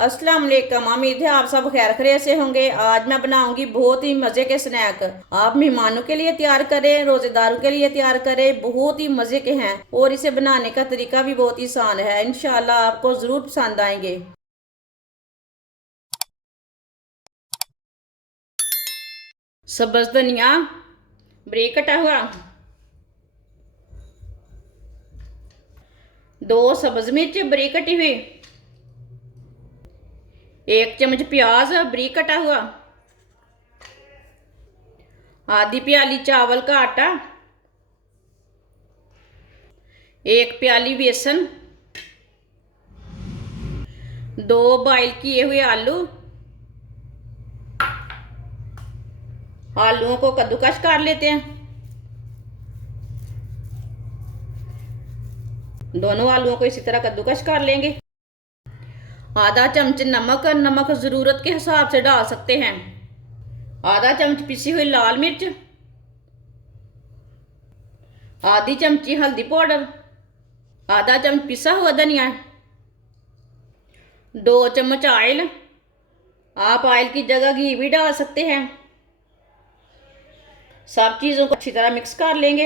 अस्सलाम वालेकुम। उम्मीद है आप सब खैर खैरियत से होंगे। आज मैं बनाऊंगी बहुत ही मज़े के स्नैक। आप मेहमानों के लिए तैयार करें, रोजेदारों के लिए तैयार करें, बहुत ही मज़े के हैं और इसे बनाने का तरीका भी बहुत ही आसान है। इंशाल्लाह आपको ज़रूर पसंद आएंगे। सब्ज़ धनिया बारीक कटा हुआ, 2 सब्ज़ मिर्च बारीक कटी हुई, 1 चम्मच प्याज बारीक कटा हुआ, आधी प्याली चावल का आटा, 1 प्याली बेसन, 2 बॉईल किए हुए आलू। आलूओं को कद्दूकस कर लेते हैं। दोनों आलूओं को इसी तरह कद्दूकस कर लेंगे। आधा चम्मच नमक, नमक ज़रूरत के हिसाब से डाल सकते हैं। आधा चम्मच पिसी हुई लाल मिर्च, आधी चमची हल्दी पाउडर, आधा चम्मच पिसा हुआ धनिया, 2 चम्मच ऑयल। आप ऑयल की जगह घी भी डाल सकते हैं। सब चीज़ों को अच्छी तरह मिक्स कर लेंगे।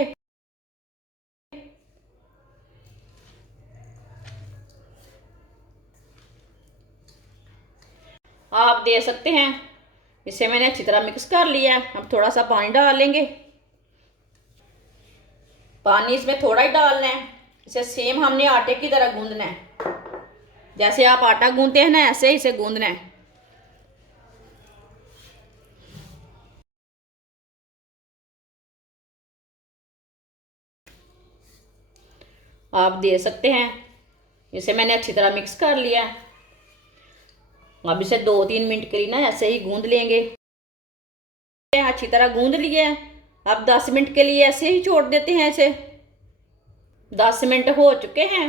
आप दे सकते हैं, इसे मैंने अच्छी तरह मिक्स कर लिया है। अब थोड़ा सा पानी डाल लेंगे। पानी इसमें थोड़ा ही डालना है। इसे सेम हमने आटे की तरह गूंदना है। जैसे आप आटा गूंदते हैं ना, ऐसे ही इसे गूंदना है। आप दे सकते हैं, इसे मैंने अच्छी तरह मिक्स कर लिया है। अब इसे 2-3 मिनट के लिए ना ऐसे ही गूंद लेंगे। अच्छी तरह गूंद लिया है। अब 10 मिनट के लिए ऐसे ही छोड़ देते हैं इसे। 10 मिनट हो चुके हैं।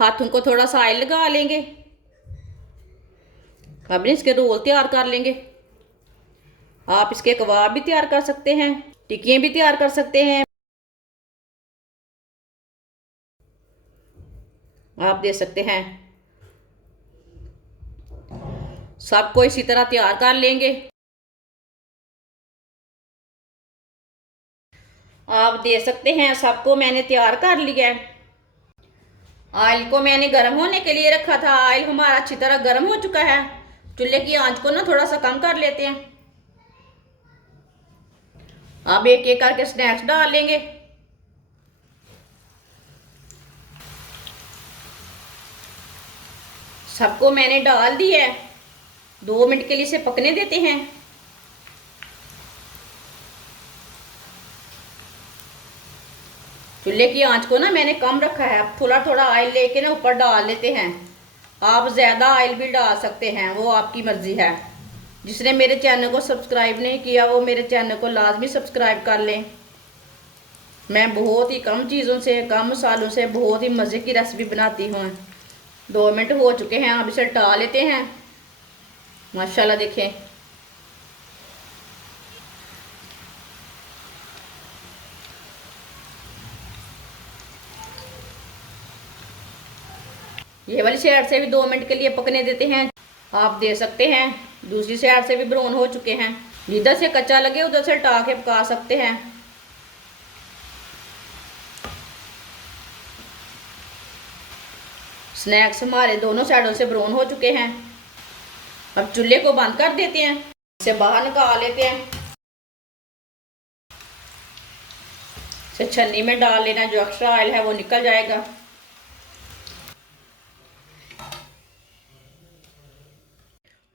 हाथों को थोड़ा सा ऑयल लगा लेंगे। अब इसके रोल तैयार कर लेंगे। आप इसके कबाब भी तैयार कर सकते हैं, टिक्कियाँ भी तैयार कर सकते हैं। आप दे सकते हैं। सबको इसी तरह तैयार कर लेंगे। आप दे सकते हैं। सबको मैंने तैयार कर लिया है। ऑयल को मैंने गर्म होने के लिए रखा था। ऑयल हमारा अच्छी तरह गर्म हो चुका है। चूल्हे की आंच को ना थोड़ा सा कम कर लेते हैं। अब एक एक करके स्नैक्स डाल लेंगे। सबको मैंने डाल दिया है। 2 मिनट के लिए इसे पकने देते हैं। चूल्हे की आंच को ना मैंने कम रखा है। अब थोड़ा थोड़ा ऑयल लेके ना ऊपर डाल लेते हैं। आप ज़्यादा ऑयल भी डाल सकते हैं, वो आपकी मर्ज़ी है। जिसने मेरे चैनल को सब्सक्राइब नहीं किया वो मेरे चैनल को लाजमी सब्सक्राइब कर लें। मैं बहुत ही कम चीज़ों से, कम मसालों से बहुत ही मज़े की रेसिपी बनाती हूँ। 2 मिनट हो चुके हैं। अब इसे टाल लेते हैं। माशाल्लाह देखें, ये वाली साइड से भी 2 मिनट के लिए पकने देते हैं। आप दे सकते हैं। दूसरी साइड से भी ब्राउन हो चुके हैं। जिधर से कच्चा लगे उधर से हटा के पका सकते हैं। स्नैक्स हमारे दोनों साइडों से ब्राउन हो चुके हैं। अब चूल्हे को बंद कर देते हैं। इसे बाहर निकाल लेते हैं। इसे छन्नी में डाल लेना, जो एक्स्ट्रा ऑयल है वो निकल जाएगा।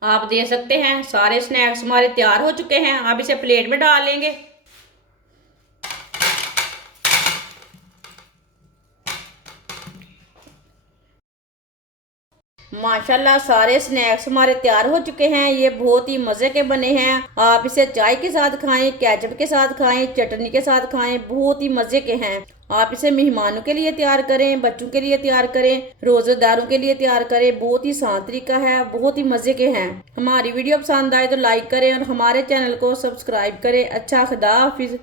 आप दे सकते हैं। सारे स्नैक्स हमारे तैयार हो चुके हैं। अब इसे प्लेट में डाल लेंगे। माशाल्लाह सारे स्नैक्स हमारे तैयार हो चुके हैं। ये बहुत ही मज़े के बने हैं। आप इसे चाय के साथ खाएं, केचप के साथ खाएं, चटनी के साथ खाएं, बहुत ही मज़े के हैं। आप इसे मेहमानों के लिए तैयार करें, बच्चों के लिए तैयार करें, रोज़ेदारों के लिए तैयार करें। बहुत ही आसान तरीका है, बहुत ही मज़े के हैं। हमारी वीडियो पसंद आए तो लाइक करें और हमारे चैनल को सब्सक्राइब करें। अच्छा, खुदा हाफिज़।